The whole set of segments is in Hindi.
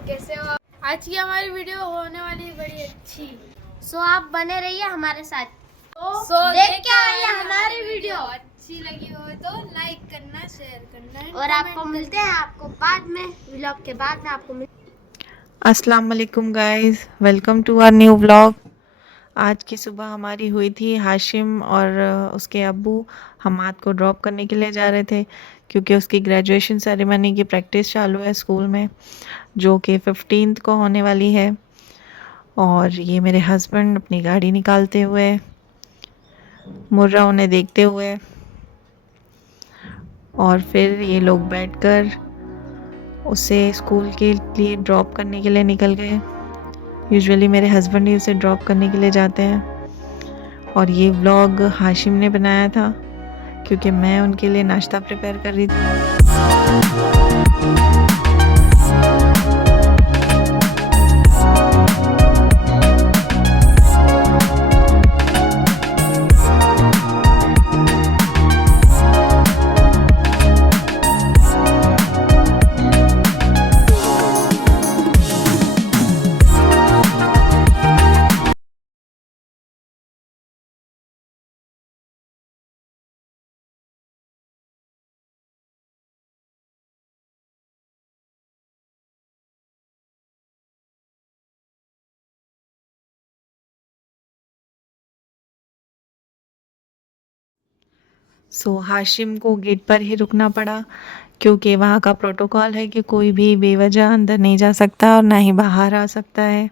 कैसे हो? आज की हमारी वीडियो होने वाली है बड़ी अच्छी। सो आप बने रहिए हमारे साथ। देख के आइए हमारी वीडियो। अच्छी लगी हो तो लाइक करना, शेयर करना और आपको मिलते हैं आपको बाद में, व्लॉग के बाद में आपको अस्सलाम वालेकुम guys, welcome to our new vlog. आज की सुबह हमारी हुई थी। हाशिम और उसके अब्बू हमाद को ड्रॉप करने के लिए जा रहे थे क्योंकि उसकी ग्रेजुएशन सेरेमनी की प्रैक्टिस चालू है स्कूल में, जो कि 15 को होने वाली है। और ये मेरे हस्बैंड अपनी गाड़ी निकालते हुए, मुर्रा उन्हें देखते हुए, और फिर ये लोग बैठकर उसे स्कूल के लिए ड्रॉप करने के लिए निकल गए। यूजुअली मेरे हस्बैंड ही उसे ड्रॉप करने के लिए जाते हैं। और ये व्लॉग हाशिम ने बनाया था क्योंकि मैं उनके लिए नाश्ता प्रिपेयर कर रही थी। हाशिम को गेट पर ही रुकना पड़ा क्योंकि वहाँ का प्रोटोकॉल है कि कोई भी बेवजह अंदर नहीं जा सकता और ना ही बाहर आ सकता है।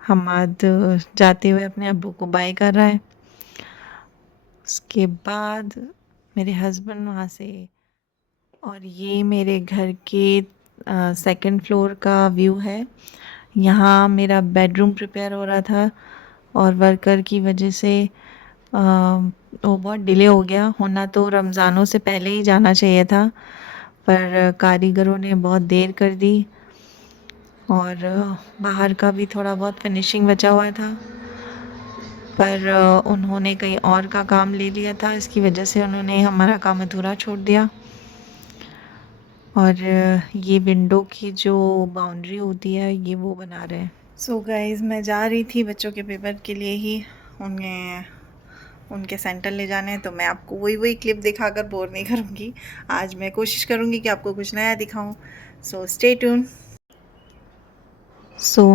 हमाद जाते हुए अपने अब्बू को बाय कर रहा है। उसके बाद मेरे हस्बैंड वहाँ से, और ये मेरे घर के सेकंड फ्लोर का व्यू है। यहाँ मेरा बेडरूम प्रिपेयर हो रहा था और वर्कर की वजह से वो बहुत डिले हो गया। होना तो रमज़ानों से पहले ही जाना चाहिए था, पर कारीगरों ने बहुत देर कर दी और बाहर का भी थोड़ा बहुत फिनिशिंग बचा हुआ था, पर उन्होंने कहीं और का काम ले लिया था। इसकी वजह से उन्होंने हमारा काम अधूरा छोड़ दिया। और ये विंडो की जो बाउंड्री होती है ये वो बना रहे हैं। सो गाइस, मैं जा रही थी बच्चों के पेपर के लिए ही उनके सेंटर ले जाने, तो मैं आपको वही क्लिप दिखाकर बोर नहीं करूँगी। आज मैं कोशिश करूँगी कि आपको कुछ नया दिखाऊँ। So stay tune.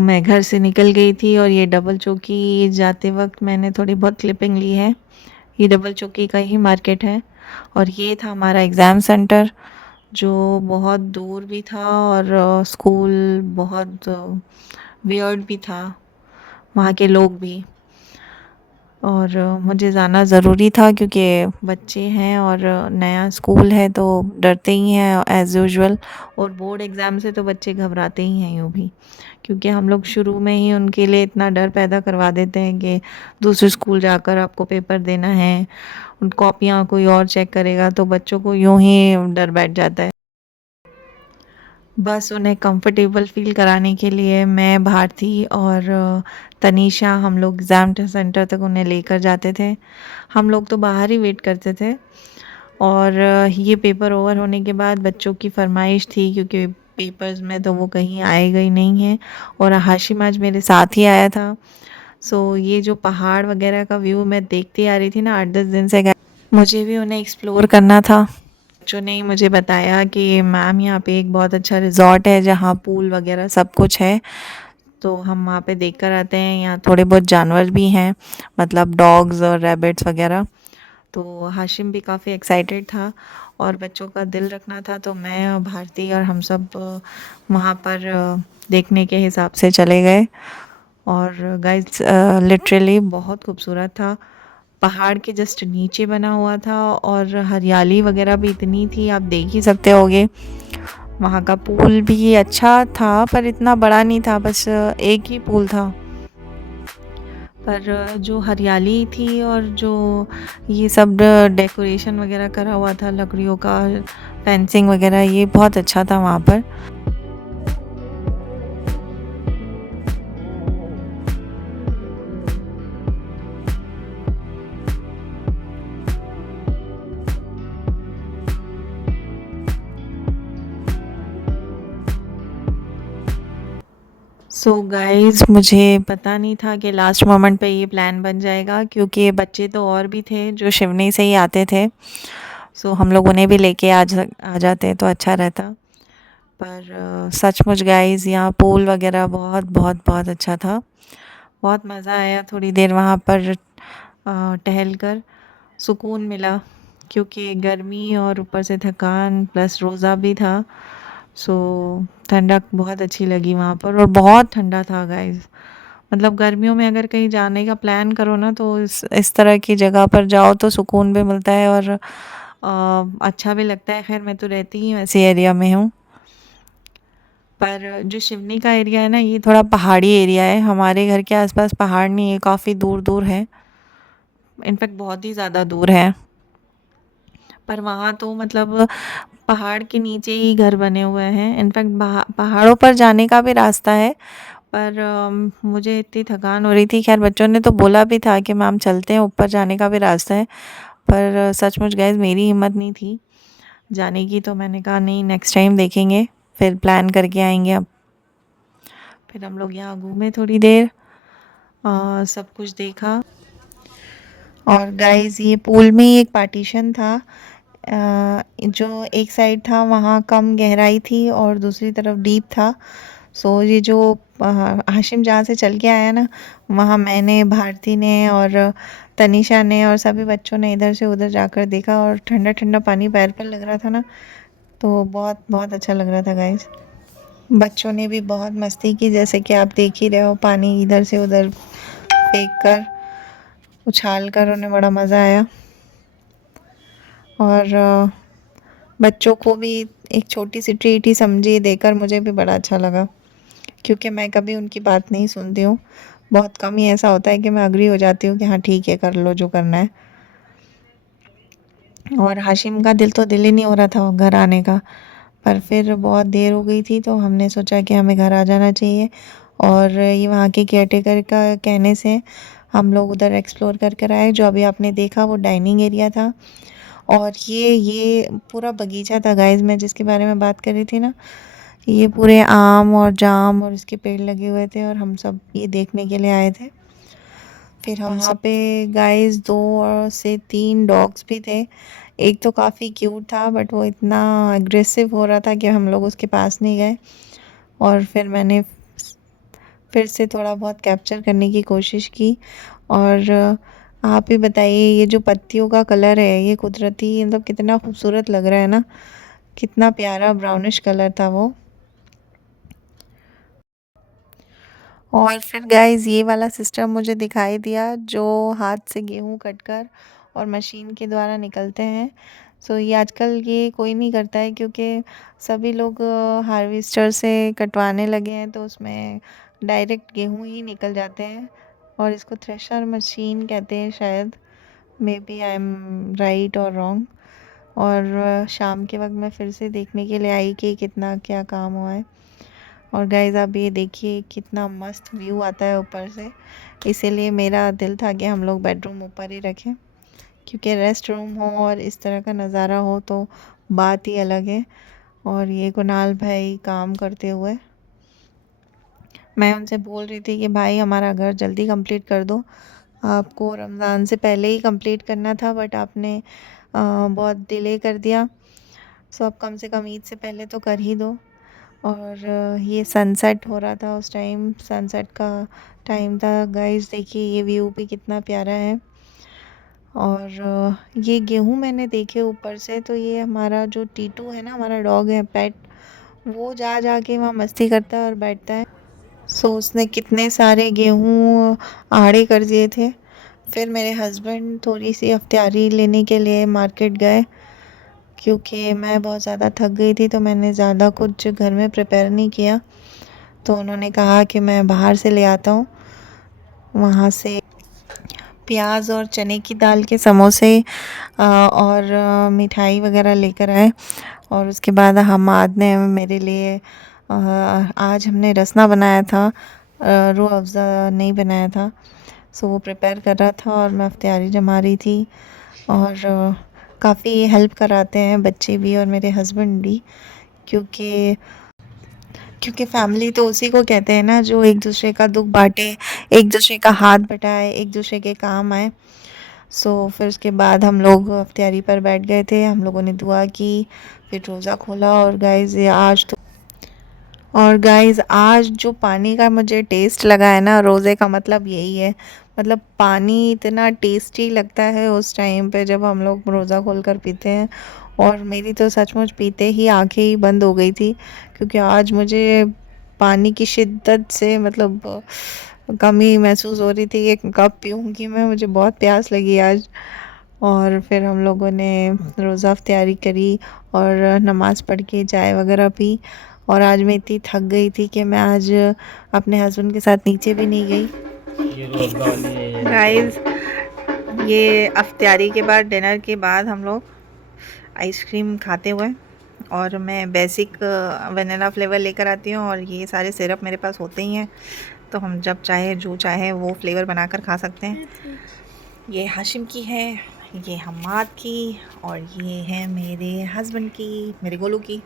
मैं घर से निकल गई थी और ये डबल चौकी जाते वक्त मैंने थोड़ी बहुत क्लिपिंग ली है। ये डबल चौकी का ही मार्केट है और ये था हमारा एग्ज़ाम सेंटर, जो बहुत दूर भी था और स्कूल बहुत वियर्ड भी था, वहाँ के लोग भी। और मुझे जाना ज़रूरी था क्योंकि बच्चे हैं और नया स्कूल है तो डरते ही हैं एज़ यूजुअल। और बोर्ड एग्ज़ाम से तो बच्चे घबराते ही हैं यूँ भी, क्योंकि हम लोग शुरू में ही उनके लिए इतना डर पैदा करवा देते हैं कि दूसरे स्कूल जाकर आपको पेपर देना है, उन कॉपियाँ कोई और चेक करेगा, तो बच्चों को यूँ ही डर बैठ जाता है। बस उन्हें कंफर्टेबल फ़ील कराने के लिए मैं, भारती और तनीषा, हम लोग एग्ज़ाम सेंटर तक उन्हें लेकर जाते थे। हम लोग तो बाहर ही वेट करते थे। और ये पेपर ओवर होने के बाद बच्चों की फरमाइश थी, क्योंकि पेपर्स में तो वो कहीं आए गए नहीं हैं, और हाशिम आज मेरे साथ ही आया था। ये जो पहाड़ वगैरह का व्यू मैं देखती आ रही थी ना 8-10 दिन से, मुझे भी उन्हें एक्सप्लोर करना था। बच्चों ने मुझे बताया कि मैम यहाँ पे एक बहुत अच्छा रिज़ॉर्ट है जहाँ पूल वगैरह सब कुछ है, तो हम वहाँ पे देख कर आते हैं। यहाँ थोड़े बहुत जानवर भी हैं, मतलब डॉग्स और रैबिट्स वगैरह। तो हाशिम भी काफ़ी एक्साइटेड था और बच्चों का दिल रखना था, तो मैं और भारती और हम सब वहाँ पर देखने के हिसाब से चले गए। और गाइस, लिटरली बहुत खूबसूरत था। पहाड़ के जस्ट नीचे बना हुआ था और हरियाली वगैरह भी इतनी थी, आप देख ही सकते होगे। वहाँ का पूल भी अच्छा था पर इतना बड़ा नहीं था, बस एक ही पूल था। पर जो हरियाली थी और जो ये सब डेकोरेशन वगैरह करा हुआ था, लकड़ियों का फेंसिंग वगैरह, ये बहुत अच्छा था वहाँ पर। सो गाइस, मुझे पता नहीं था कि लास्ट मोमेंट पे ये प्लान बन जाएगा, क्योंकि बच्चे तो और भी थे जो शिवनी से ही आते थे। सो हम लोग उन्हें भी लेके आ जाते तो अच्छा रहता। पर सचमुच गाइस, यहाँ पूल वगैरह बहुत बहुत बहुत अच्छा था। बहुत मज़ा आया थोड़ी देर वहाँ पर टहल कर, सुकून मिला, क्योंकि गर्मी और ऊपर से थकान प्लस रोज़ा भी था। सो ठंडक बहुत अच्छी लगी वहाँ पर, और बहुत ठंडा था गाइस। मतलब गर्मियों में अगर कहीं जाने का प्लान करो ना, तो इस तरह की जगह पर जाओ तो सुकून भी मिलता है और अच्छा भी लगता है। खैर, मैं तो रहती ही वैसे एरिया में हूँ। पर जो शिवनी का एरिया है ना, ये थोड़ा पहाड़ी एरिया है। हमारे घर के आसपास पहाड़ नहीं है, काफ़ी दूर दूर है, इनफैक्ट बहुत ही ज़्यादा दूर है। पर वहाँ तो मतलब पहाड़ के नीचे ही घर बने हुए हैं। इनफैक्ट पहाड़ों पर जाने का भी रास्ता है, पर मुझे इतनी थकान हो रही थी। खैर, बच्चों ने तो बोला भी था कि मैम चलते हैं, ऊपर जाने का भी रास्ता है। पर सचमुच गाइस, मेरी हिम्मत नहीं थी जाने की, तो मैंने कहा नहीं, नेक्स्ट टाइम देखेंगे, फिर प्लान करके आएंगे अब। फिर हम लोग यहाँ घूमे थोड़ी देर, सब कुछ देखा। और गाइस, ये पूल में ही एक पार्टीशन था, जो एक साइड था वहाँ कम गहराई थी और दूसरी तरफ डीप था। सो ये जो हाशिम जहाँ से चल के आया ना, वहाँ मैंने, भारती ने और तनीषा ने और सभी बच्चों ने इधर से उधर जाकर देखा, और ठंडा ठंडा पानी पैर पर लग रहा था ना, तो बहुत बहुत अच्छा लग रहा था गाइस। बच्चों ने भी बहुत मस्ती की, जैसे कि आप देख ही रहे हो, पानी इधर से उधर फेंक कर, उछाल कर, उन्हें बड़ा मज़ा आया। और बच्चों को भी एक छोटी सी ट्रीट ही समझी देकर मुझे भी बड़ा अच्छा लगा, क्योंकि मैं कभी उनकी बात नहीं सुनती हूँ। बहुत कम ही ऐसा होता है कि मैं अग्री हो जाती हूँ कि हाँ ठीक है, कर लो जो करना है। और हाशिम का दिल ही नहीं हो रहा था घर आने का, पर फिर बहुत देर हो गई थी, तो हमने सोचा कि हमें घर आ जाना चाहिए। और ये वहाँ के केयरटेकर का कहने से हम लोग उधर एक्सप्लोर कर कर आए। जो अभी आपने देखा वो डाइनिंग एरिया था, और ये पूरा बगीचा था गाइस, मैं जिसके बारे में बात कर रही थी ना, ये पूरे आम और जाम और इसके पेड़ लगे हुए थे, और हम सब ये देखने के लिए आए थे। फिर हम वहाँ पे गाइस 2 से 3 डॉग्स भी थे। एक तो काफ़ी क्यूट था, बट वो इतना एग्रेसिव हो रहा था कि हम लोग उसके पास नहीं गए। और फिर मैंने फिर से थोड़ा बहुत कैप्चर करने की कोशिश की। और आप ही बताइए, ये जो पत्तियों का कलर है, ये कुदरती मतलब कितना खूबसूरत लग रहा है ना, कितना प्यारा ब्राउनिश कलर था वो। और फिर गाइस, ये वाला सिस्टम मुझे दिखाई दिया, जो हाथ से गेहूँ कटकर और मशीन के द्वारा निकलते हैं। सो ये आजकल ये कोई नहीं करता है, क्योंकि सभी लोग हार्वेस्टर से कटवाने लगे हैं, तो उसमें डायरेक्ट गेहूँ ही निकल जाते हैं। और इसको थ्रेशर मशीन कहते हैं शायद, maybe I am right और रॉन्ग। और शाम के वक्त मैं फिर से देखने के लिए आई कि कितना क्या काम हुआ है। और गाइस, आप ये देखिए कितना मस्त व्यू आता है ऊपर से। इसीलिए मेरा दिल था कि हम लोग बेडरूम ऊपर ही रखें, क्योंकि रेस्ट रूम हो और इस तरह का नज़ारा हो तो बात ही अलग है। और ये कुणाल भाई काम करते हुए, मैं उनसे बोल रही थी कि भाई हमारा घर जल्दी कंप्लीट कर दो, आपको रमज़ान से पहले ही कंप्लीट करना था, बट आपने बहुत डिले कर दिया। सो अब कम से कम ईद से पहले तो कर ही दो। और ये सनसेट हो रहा था उस टाइम, सनसेट का टाइम था गाइस। देखिए ये व्यू भी कितना प्यारा है। और ये गेहूँ मैंने देखे ऊपर से, तो ये हमारा जो टीटू है ना, हमारा डॉग है पेट, वो जा जा के वहाँ मस्ती करता है और बैठता है। सो उसने कितने सारे गेहूँ आड़े कर दिए थे। फिर मेरे हस्बैंड थोड़ी सी अफ्तारी लेने के लिए मार्केट गए, क्योंकि मैं बहुत ज़्यादा थक गई थी, तो मैंने ज़्यादा कुछ घर में प्रिपेयर नहीं किया। तो उन्होंने कहा कि मैं बाहर से ले आता हूँ, वहाँ से प्याज और चने की दाल के समोसे और मिठाई वगैरह लेकर आए। और उसके बाद हमाद ने मेरे लिए आज हमने रसना बनाया था, रूह अफ़ज़ा नहीं बनाया था। सो वो प्रिपेयर कर रहा था और मैं इफ्तियारी जमा रही थी। और काफ़ी हेल्प कराते हैं बच्चे भी और मेरे हस्बैंड भी, क्योंकि क्योंकि फैमिली तो उसी को कहते हैं ना जो एक दूसरे का दुख बांटे, एक दूसरे का हाथ बटाए, एक दूसरे के काम आए। सो फिर उसके बाद हम लोग अफ्तारी पर बैठ गए थे, हम लोगों ने दुआ की, फिर रोज़ा खोला। और गाइस आज जो पानी का मुझे टेस्ट लगा है ना, रोज़े का मतलब यही है। मतलब पानी इतना टेस्टी लगता है उस टाइम पे जब हम लोग रोज़ा खोल कर पीते हैं। और मेरी तो सचमुच पीते ही आंखें ही बंद हो गई थी, क्योंकि आज मुझे पानी की शिद्दत से मतलब कमी महसूस हो रही थी कि कब पीऊँगी मैं, मुझे बहुत प्यास लगी आज। और फिर हम लोगों ने रोज़ा अफ्तारी करी और नमाज़ पढ़ के चाय वगैरह पी। और आज मैं इतनी थक गई थी कि मैं आज अपने हस्बैंड के साथ नीचे भी नहीं गई। गाइस ये अफ्तारी के बाद, डिनर के बाद हम लोग आइसक्रीम खाते हुए, और मैं बेसिक वनीला फ्लेवर लेकर आती हूँ और ये सारे सिरप मेरे पास होते ही हैं, तो हम जब चाहे जो चाहे वो फ्लेवर बनाकर खा सकते हैं। ये हाशिम की है, ये हम्माद की, और ये है मेरे हस्बैंड की, मेरे गोलू की।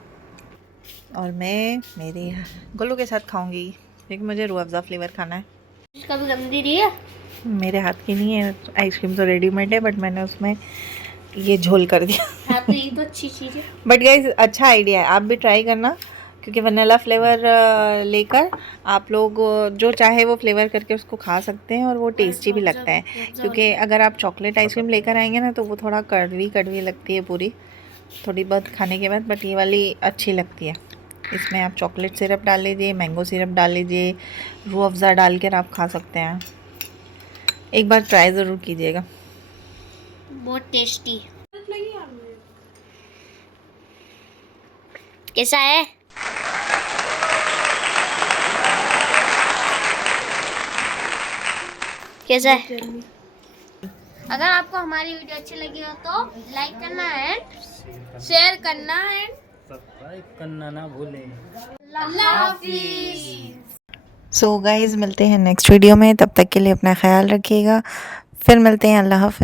और मैं मेरे गोलू के साथ खाऊंगी क्योंकि मुझे रूह अफ़ज़ा फ्लेवर खाना है। इसका भी गंदी रही है। मेरे हाथ की नहीं है, आइसक्रीम तो रेडीमेड है, बट मैंने उसमें ये झोल कर दिया। हाँ तो ये तो अच्छी चीज़ है। बट गाइस अच्छा आइडिया है, आप भी ट्राई करना, क्योंकि वनीला फ्लेवर लेकर आप लोग जो चाहे वो फ्लेवर करके उसको खा सकते हैं और वो टेस्टी भी लगता है। क्योंकि अगर आप चॉकलेट आइसक्रीम लेकर आएंगे ना तो वो थोड़ा कड़वी कड़वी लगती है पूरी, थोड़ी बहुत खाने के बाद, बट ये वाली अच्छी लगती है। इसमें आप चॉकलेट सिरप डाल लीजिए, मैंगो सिरप डाल लीजिए, रूह अफ़ज़ा डाल कर आप खा सकते हैं। एक बार ट्राई ज़रूर कीजिएगा। बहुत टेस्टी। कैसा है? कैसा है? अगर आपको हमारी वीडियो अच्छी लगी हो तो लाइक करना एंड शेयर करना एंड सब्सक्राइब करना ना भूलें। अल्लाह हाफिज़। सो गाइज़ मिलते हैं नेक्स्ट वीडियो में, तब तक के लिए अपना ख्याल रखिएगा। फिर मिलते हैं, अल्लाह हाफ़िज़।